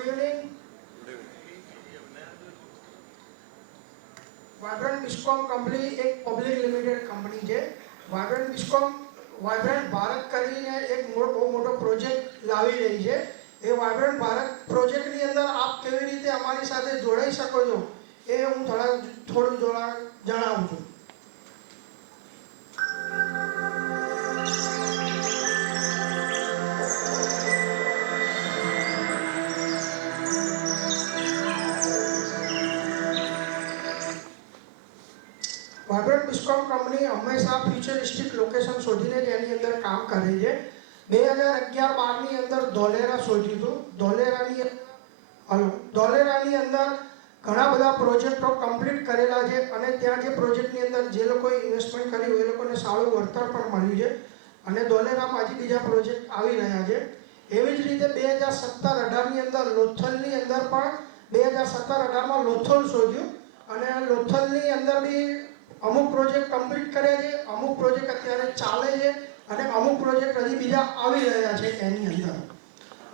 Good evening. Vibrant બિસ્કોમ company એક public limited company છે. Vibrant બિસ્કોમ vibrant Bharat કરીને એક બહુ મોટો પ્રોજેક્ટ લાવી રહી છે. એ વાઇબ્રન્ટ ભારત પ્રોજેક્ટની અંદર આપ કેવી રીતે અમારી સાથે જોડાઈ શકો છો એ હું થોડું જણાવું છું. વાઇબ્રન્ટ બિસ્કોમ કંપની હંમેશા ફ્યુચરિસ્ટિક લોકેશન શોધીને જ એની અંદર કામ કરે છે. 2011-12ની અંદર ધોલેરા શોધ્યું હતું. ધોલેરાની અંદર ઘણા બધા પ્રોજેક્ટો કમ્પ્લીટ કરેલા છે અને ત્યાં જે પ્રોજેક્ટની અંદર જે લોકોએ ઇન્વેસ્ટમેન્ટ કર્યું એ લોકોને સારું વળતર પણ મળ્યું છે અને ધોલેરામાં હજી બીજા પ્રોજેક્ટ આવી રહ્યા છે. એવી જ રીતે 2017-18ની અંદર લોથલની અંદર પણ 2017-18માં લોથલ શોધ્યું અને લોથલની અંદર બી અમુક પ્રોજેક્ટ કમ્પ્લીટ કર્યા છે, અમુક પ્રોજેક્ટ અત્યારે ચાલે છે અને અમુક પ્રોજેક્ટ હજી બીજા આવી રહ્યા છે એની અંદર.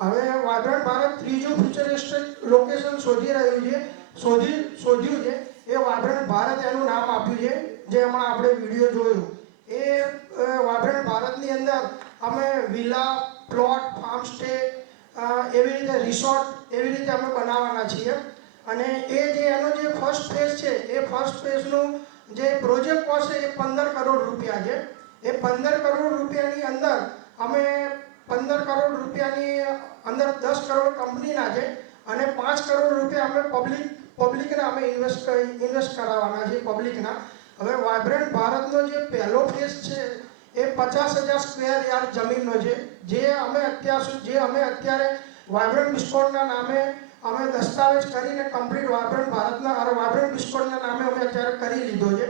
હવે વાઇબ્રન્ટ ભારત ત્રીજું ફ્યુચરિસ્ટિક લોકેશન શોધી રહ્યું છે, શોધ્યું છે. એ વાઇબ્રન્ટ ભારત એનું નામ આપ્યું છે, જે હમણાં આપણે વિડીયો જોયો. એ વાઇબ્રન્ટ ભારતની અંદર અમે વિલા, પ્લોટ, ફાર્મ સ્ટે, એવી રીતે રિસોર્ટ એવી રીતે અમે બનાવવાના છીએ. અને એ જે એનો જે ફર્સ્ટ ફેઝ છે એ ફર્સ્ટ ફેઝનું જે પ્રોજેક્ટ કોસ્ટ છે એ 15 કરોડ રૂપિયા છે. એ 15 કરોડ રૂપિયાની અંદર અમે 15 કરોડ રૂપિયાની અંદર 10 કરોડ કંપનીના છે અને 5 કરોડ રૂપિયા અમે પબ્લિકના અમે ઇન્વેસ્ટ કરાવવાના છે પબ્લિકના. હવે વાઇબ્રન્ટ ભારતનો જે પહેલો ફેઝ છે એ 50,000 સ્ક્વેર યાર્ડ જમીનનો છે, જે અમે અત્યારે વાઇબ્રન્ટ બિસ્કોમના નામે અમે દસ્તાવેજ કરીને કમ્પ્લીટ વાઇબ્રન્ટ વાઇબ્રન્ટ બિસ્કોમના નામે અમે અત્યારે કરી લીધો છે.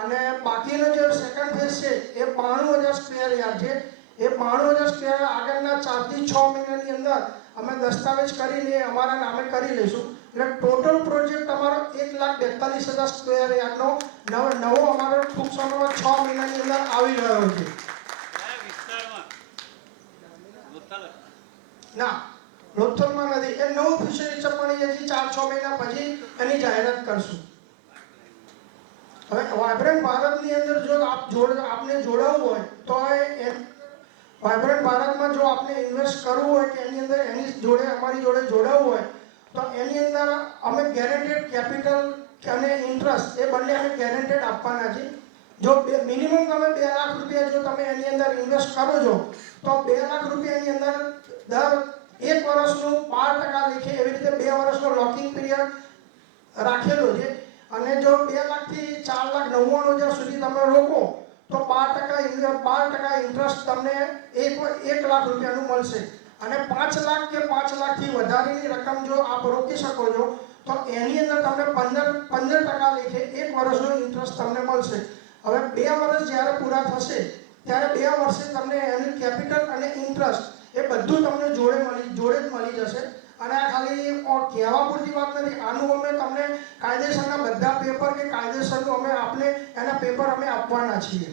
અને બાકીનો જે સેકન્ડ ફેઝ છે એ 92,000 સ્ક્વેર યાર્ડ છે. એ 92,000 સ્ક્વેર આગળના 4 થી 6 મહિનાની અંદર અમે દસ્તાવેજ કરીને અમારા નામે કરી લઈશું. એટલે ટોટલ પ્રોજેક્ટ અમારો 1,42,000 સ્ક્વેર યાર્ડનો નવો અમારો ટૂંક સમયમાં 6 મહિનાની અંદર આવી રહ્યો છે. ના, લોથલમાં નથી. એ નવું ફિશરીઝ પણ હજી 4-6 મહિના પછી એની જાહેરાત કરશું. હવે વાઇબ્રન્ટ ભારતની અંદર જો આપને જોડાવવું હોય તો વાઇબ્રન્ટ ભારતમાં જો આપને ઇન્વેસ્ટ કરવું હોય કે એની અંદર અમારી જોડે જોડાવવું હોય તો એની અંદર અમે ગેરંટેડ કેપિટલ અને ઇન્ટરેસ્ટ એ બંને અમે ગેરંટેડ આપવાના છે. જો મિનિમમ તમે 2 લાખ રૂપિયા જો તમે એની અંદર ઇન્વેસ્ટ કરો છો તો 2 લાખ રૂપિયાની અંદર દર 1 વર્ષનું 12% લેખે એવી રીતે 2 વર્ષનો લોકિંગ પીરિયડ રાખેલો છે. અને જો 2 લાખથી 4,99,000 સુધી તમે રોકો તો 12% ઇન્ટરેસ્ટ તમને 1 લાખ રૂપિયાનું મળશે. અને 5 લાખ કે 5 લાખથી વધારેની રકમ જો આપ રોકી શકો છો તો એની અંદર તમને 15% લેખે 1 વર્ષનો ઇન્ટરેસ્ટ તમને મળશે. હવે 2 વર્ષ જ્યારે પૂરા થશે ત્યારે 2 વર્ષે તમને એનું કેપિટલ અને ઇન્ટરેસ્ટ એ બધું તમને જોડે જ મળી જશે. અને આ ખાલી કહેવા પૂરતી વાત નથી. આનું અમે તમને કાયદેસરના બધા પેપર કે કાયદેસરનું અમે આપને એના પેપર અમે આપવાના છીએ.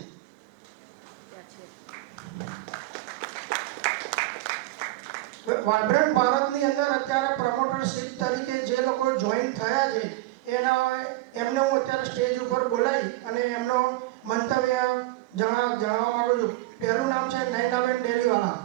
વાઇબ્રન્ટ ભારતની અંદર અત્યારે પ્રમોટરશિપ તરીકે જે લોકો જોઈન થયા છે એમને હું અત્યારે સ્ટેજ ઉપર બોલાવી અને એમનો મંતવ્ય જણાવવા માંગુ છું. પહેલું નામ છે નૈનાબેન ડેલીવાલા.